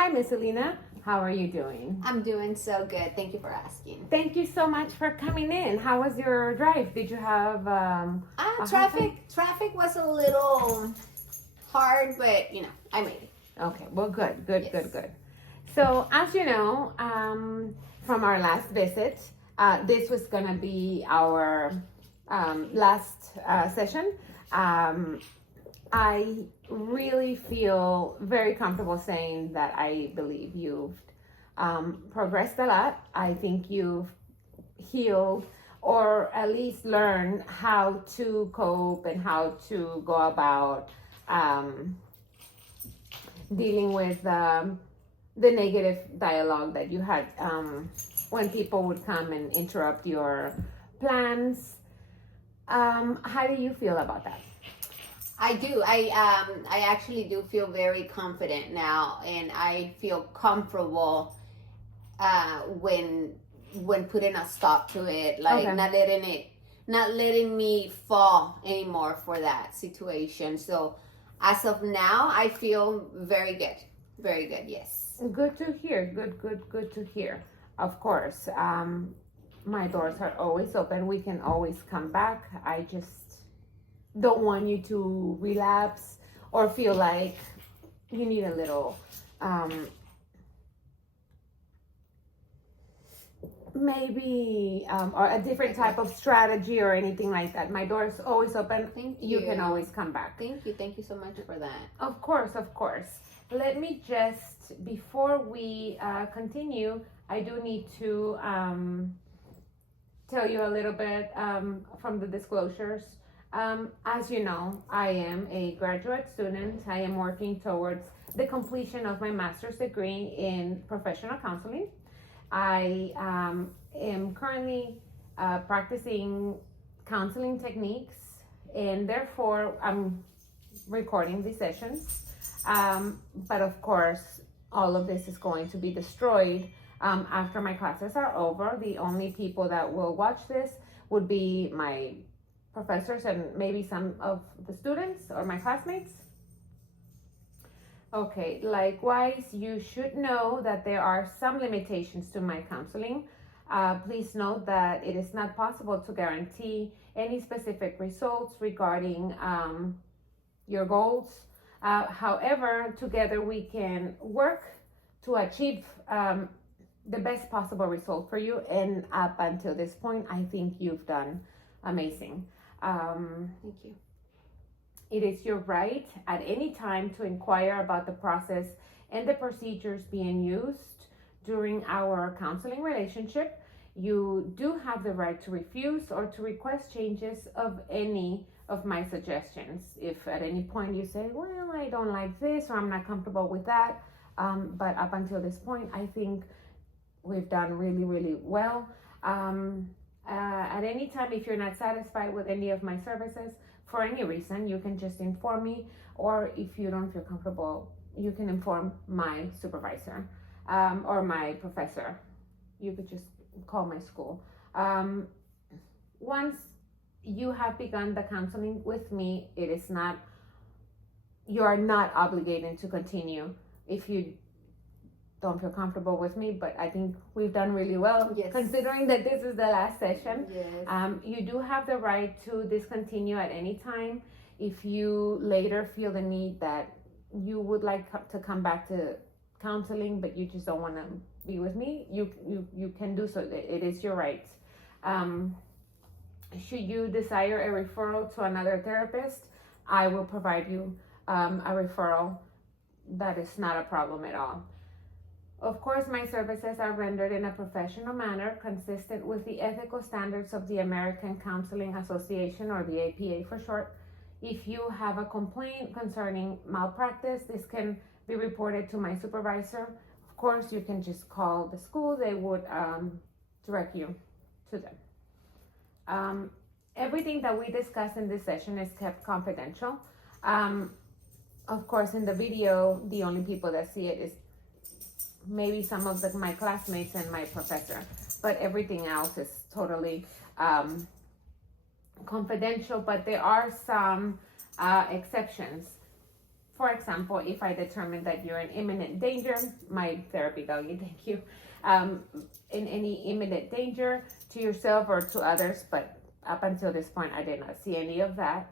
Hi, Miss Alina. How are you doing? I'm doing so good. Thank you for asking. Thank you so much for coming in. How was your drive? Did you have a hard time? Traffic was a little hard, but I made it. Okay, well, good, Yes. good. So, as you know, from our last visit, this was going to be our last session. Um, I really feel very comfortable saying that I believe you've progressed a lot. I think you've healed or at least learned how to cope and how to go about um, dealing with the negative dialogue that you had when people would come and interrupt your plans. How do you feel about that? I do. I actually do feel very confident now, and I feel comfortable when putting a stop to it, like Okay. not letting me fall anymore for that situation. So as of now, I feel very good. Very good. Yes. Good to hear. Good to hear. Of course, my doors are always open. We can always come back. I just don't want you to relapse or feel like you need a little maybe or a different type of strategy or anything like that. My door is always open. Thank You can always come back. Thank you. Thank you so much for that. Of course, of course. Let me just, before we continue, I do need to tell you a little bit from the disclosures. As you know, I am a graduate student. I am working towards the completion of my master's degree in professional counseling. I am currently practicing counseling techniques, and therefore I'm recording these sessions. But of course, all of this is going to be destroyed after my classes are over. The only people that will watch this would be my professors and maybe some of the students or my classmates. Okay, likewise, you should know that there are some limitations to my counseling. Please note that it is not possible to guarantee any specific results regarding your goals. However, together we can work to achieve the best possible result for you. And up until this point, I think you've done amazing. Thank you. It is your right at any time to inquire about the process and the procedures being used during our counseling relationship. You do have the right to refuse or to request changes of any of my suggestions. If at any point you say, well, I don't like this or I'm not comfortable with that, but up until this point, I think we've done really well. At any time, if you're not satisfied with any of my services for any reason, you can just inform me, or if you don't feel comfortable, you can inform my supervisor or my professor. You could just call my school. Once you have begun the counseling with me, you are not obligated to continue if you don't feel comfortable with me, but I think we've done really well. Yes. Considering that this is the last session. Yes. You do have the right to discontinue at any time. If you later feel the need that you would like to come back to counseling, but you just don't want to be with me, you can do so. It is your right. Should you desire a referral to another therapist, I will provide you a referral. That is not a problem at all. Of course, my services are rendered in a professional manner consistent with the ethical standards of the American Counseling Association, or the APA for short. If you have a complaint concerning malpractice, this can be reported to my supervisor. Of course, you can just call the school. They would direct you to them. Everything that we discuss in this session is kept confidential. Of course, in the video, the only people that see it is maybe some of my classmates and my professor, but everything else is totally confidential. But there are some exceptions. for example, if I determine that you're in imminent danger, my therapy doggy, thank you, in any imminent danger to yourself or to others, but up until this point, I did not see any of that.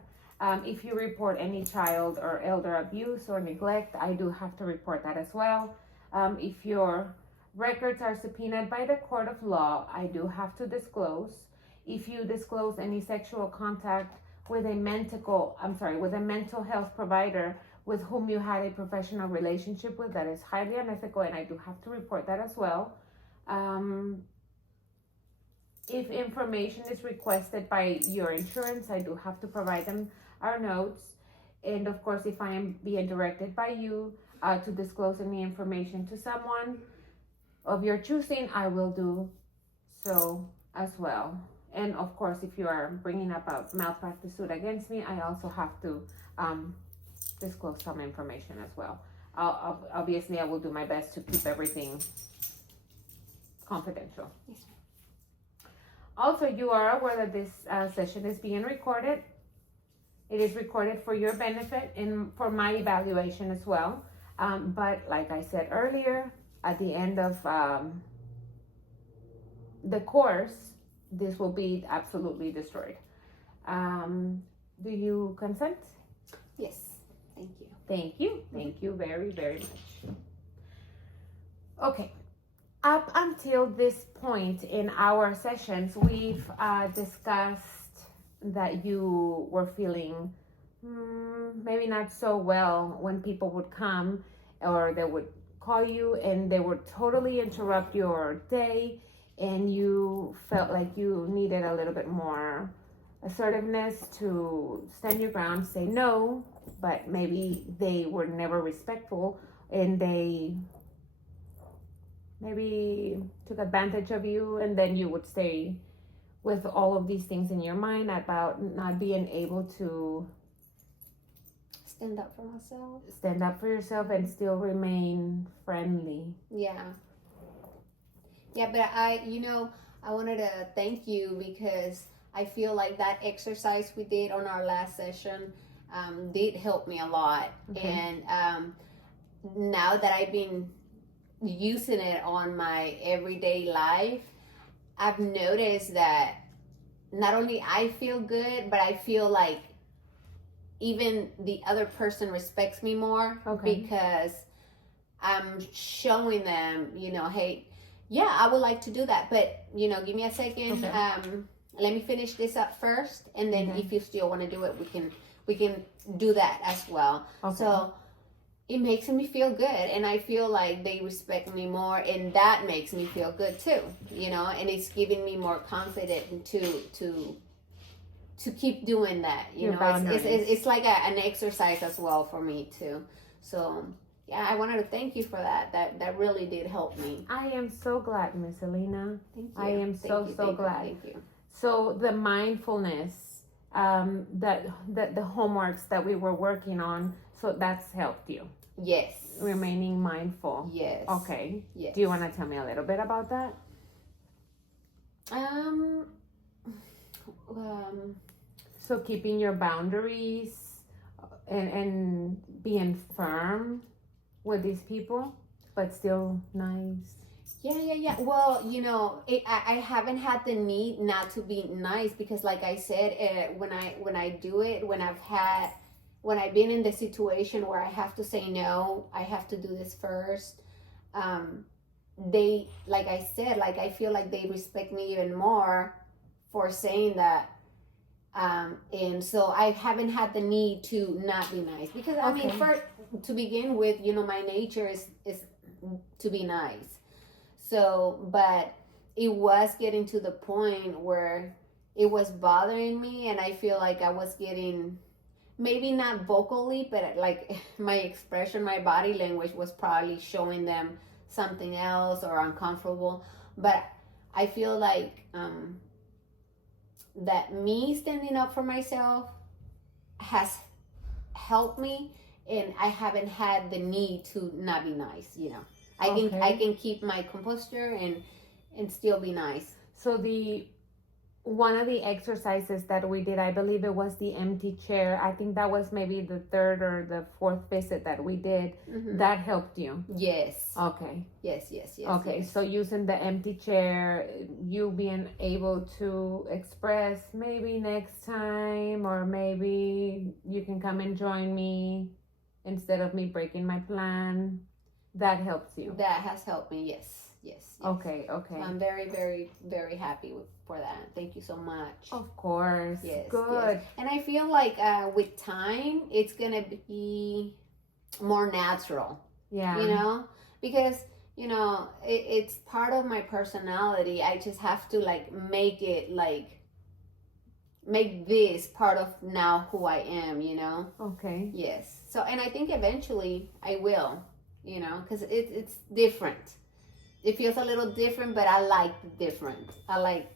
If you report any child or elder abuse or neglect, I do have to report that as well. If your records are subpoenaed by the court of law, I do have to disclose. If you disclose any sexual contact with a mental health provider with whom you had a professional relationship with, that is highly unethical, and I do have to report that as well. If information is requested by your insurance, I do have to provide them our notes. And of course, if I am being directed by you to disclose any information to someone of your choosing, I will do so as well. And of course, if you are bringing up a malpractice suit against me, I also have to disclose some information as well. Obviously, I will do my best to keep everything confidential. Yes, ma'am. Also, you are aware that this session is being recorded. It is recorded for your benefit and for my evaluation as well. But like I said earlier, at the end of the course, this will be absolutely destroyed. Do you consent? Yes, thank you. Thank you. Thank you very, very much. Okay. Up until this point in our sessions, we've discussed that you were feeling maybe not so well when people would come or they would call you and they would totally interrupt your day, and you felt like you needed a little bit more assertiveness to stand your ground, say no, but maybe they were never respectful and they maybe took advantage of you, and then you would stay with all of these things in your mind about not being able to Stand up for myself. stand up for yourself and still remain friendly. Yeah. Yeah, but I wanted to thank you because I feel like that exercise we did on our last session did help me a lot. Okay. And now that I've been using it on my everyday life, I've noticed that not only I feel good, but I feel like even the other person respects me more. Okay. Because I'm showing them, hey, yeah, I would like to do that, but give me a second. Okay. Let me finish this up first, and then Okay. if you still want to do it, we can do that as well. Okay. So it makes me feel good, and I feel like they respect me more, and that makes me feel good too. And it's giving me more confidence to keep doing that. It's like an exercise as well for me too. So yeah, I wanted to thank you for that. That really did help me. I am so glad, Miss Alina. Thank you. I am so glad. Thank you. So the mindfulness, that the homeworks that we were working on, so that's helped you. Yes. Remaining mindful. Yes. Okay. Yes. Do you want to tell me a little bit about that? So keeping your boundaries and being firm with these people, but still nice. Yeah. Well, I haven't had the need not to be nice because, like I said, when I do it, when I've been in the situation where I have to say no, I have to do this first. They, like I said, like I feel like they respect me even more for saying that. And so I haven't had the need to not be nice because I mean, first to begin with, my nature is to be nice. So, but it was getting to the point where it was bothering me, and I feel like I was getting, maybe not vocally, but like my expression, my body language was probably showing them something else or uncomfortable. But I feel like that me standing up for myself has helped me, and I haven't had the need to not be nice. I can keep my composure and still be nice. So the one of the exercises that we did, I believe it was the empty chair. I think that was maybe the third or the fourth visit that we did. That helped you. Yes. Okay. Yes. Okay, yes. so using the empty chair, you being able to express maybe next time, or maybe you can come and join me instead of me breaking my plan. That helps you. That has helped me. Yes. Okay. So I'm very, very, very happy for that. Thank you so much. Of course. Yes. Good. Yes. And I feel like with time, it's gonna be more natural. Yeah. You know, because it's part of my personality. I just have to like make this part of now who I am. Okay. Yes. So, and I think eventually I will. Because it's different. It feels a little different, but I like the different. I like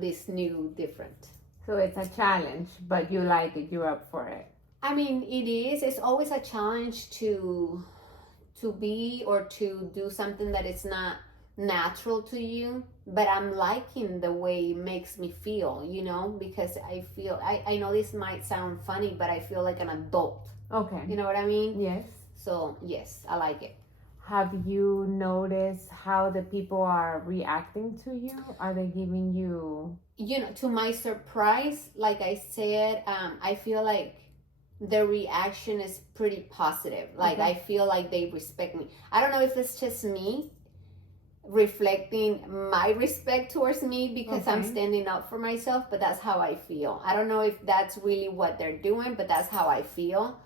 this new different. So it's a challenge, but you like it. You're up for it. I mean, it is. It's always a challenge to be or to do something that is not natural to you. But I'm liking the way it makes me feel, because I know this might sound funny, but I feel like an adult. Okay. You know what I mean? Yes. So, yes, I like it. Have you noticed how the people are reacting to you? Are they giving you... To my surprise, like I said, I feel like the reaction is pretty positive. Like, Okay. I feel like they respect me. I don't know if it's just me reflecting my respect towards me because I'm Okay. standing up for myself, but that's how I feel. I don't know if that's really what they're doing, but that's how I feel.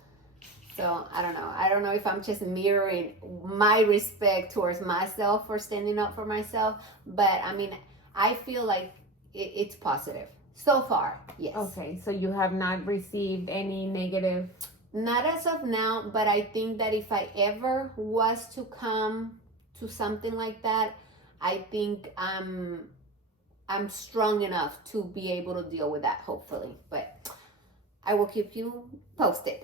So I don't know. I don't know if I'm just mirroring my respect towards myself for standing up for myself. But I mean, I feel like it's positive so far. Yes. Okay, so you have not received any negative... Not as of now, but I think that if I ever was to come to something like that, I think I'm strong enough to be able to deal with that, hopefully. But I will keep you posted.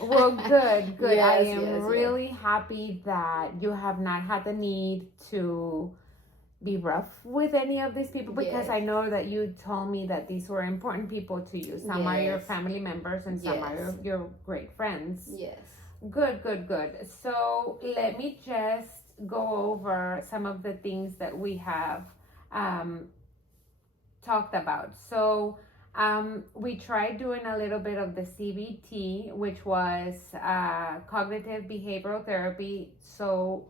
Well, good. Yes, I am yes. really happy that you have not had the need to be rough with any of these people, because Yes. I know that you told me that these were important people to you. Some are your Yes. family members and some are Yes. your great friends. Yes. Good. So let me just go over some of the things that we have talked about. So we tried doing a little bit of the CBT, which was cognitive behavioral therapy. So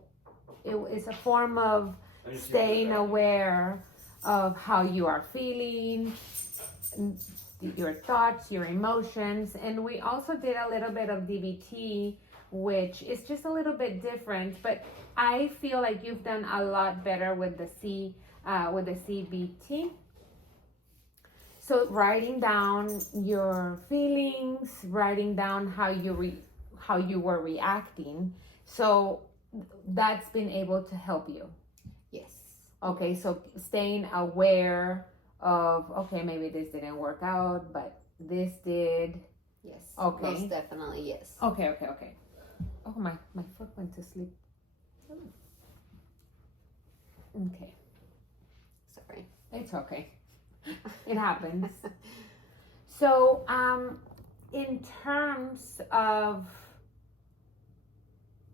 it is a form of staying aware of how you are feeling, your thoughts, your emotions. And we also did a little bit of DBT, which is just a little bit different, but I feel like you've done a lot better with the CBT. So writing down your feelings, writing down how you were reacting. So that's been able to help you. Yes. Okay, so staying aware of, okay, maybe this didn't work out, but this did. Yes. Okay. Most definitely, yes. Okay. Oh, my foot went to sleep. Okay. Sorry. It's okay. It happens. So, in terms of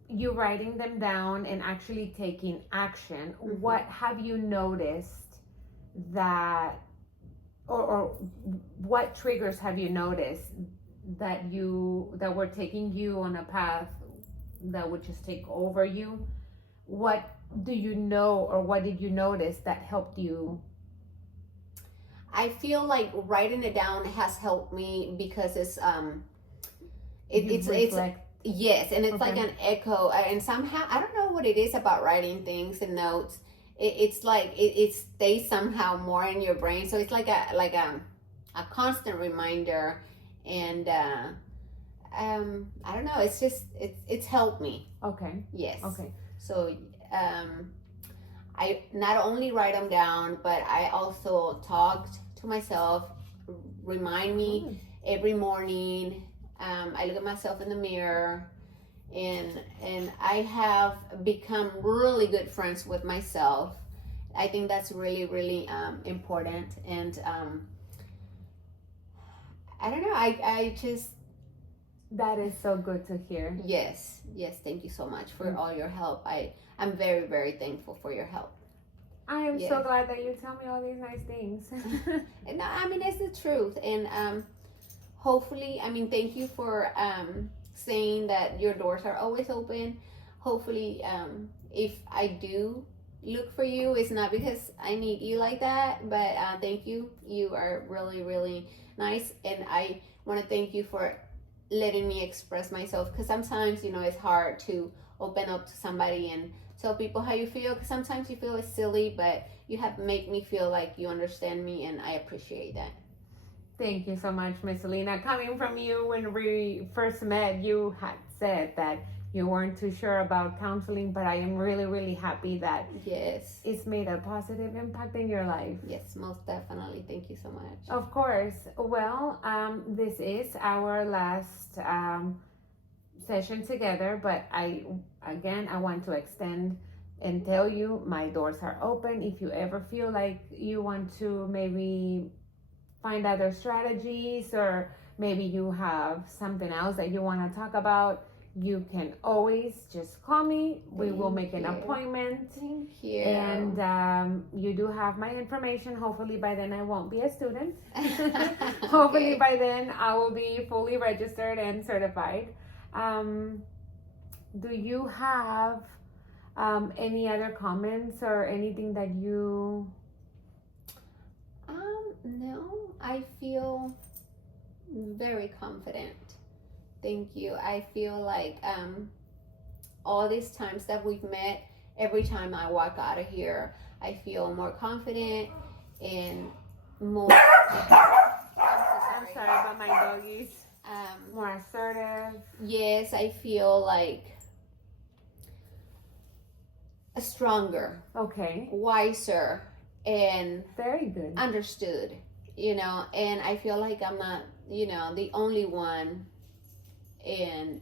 you writing them down and actually taking action, what have you noticed that, or what triggers have you noticed that were taking you on a path that would just take over you? What do you know, or what did you notice that helped you? I feel like writing it down has helped me because it's reflect. Yes, and it's Okay. like an echo, and somehow I don't know what it is about writing things and notes. It's like it stays somehow more in your brain, so it's like a constant reminder, and I don't know. It's just it's helped me. Okay. Yes. Okay. So I not only write them down, but I also talked to myself, remind me every morning. I look at myself in the mirror, and I have become really good friends with myself. I think that's really, really important. And I don't know. I just, That is so good to hear. yes. Thank you so much for all your help. I'm very, very thankful for your help. I am Yes. so glad that you tell me all these nice things. And I mean, it's the truth. And hopefully, I mean, thank you for saying that your doors are always open. Hopefully, if I do look for you, it's not because I need you like that, but thank you. You are really, really nice. And I want to thank you for letting me express myself, because sometimes, you know, it's hard to open up to somebody and tell people how you feel, because sometimes you feel it's silly, but you have make me feel like you understand me, and I appreciate that. Thank you so much, Miss Selena. Coming from you, when we first met, you had said that you weren't too sure about counseling, but I am really, really happy that Yes. it's made a positive impact in your life. Yes, most definitely. Thank you so much. Of course. Well, this is our last session together, but I want to extend and tell you my doors are open. If you ever feel like you want to maybe find other strategies, or maybe you have something else that you want to talk about, you can always just call me. We will make an appointment. Thank you. And you do have my information. Hopefully by then I won't be a student. Hopefully Okay. by then I will be fully registered and certified. Do you have any other comments or anything that you... No, I feel very confident. Thank you. I feel like all these times that we've met, every time I walk out of here, I feel more confident and more. I'm sorry about my doggies. More assertive. Yes, I feel like stronger, Okay. wiser, and Very good. understood, you know. And I feel like I'm not, you know, the only one, and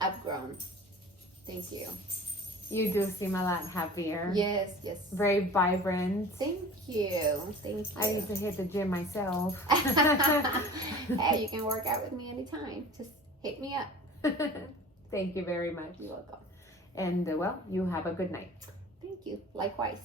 I've grown. Thank you. You do seem a lot happier. Yes. Very vibrant. Thank you. I used to hit the gym myself. Hey, you can work out with me anytime. Just hit me up. Thank you very much. You're welcome. And well, you have a good night. Thank you. Likewise.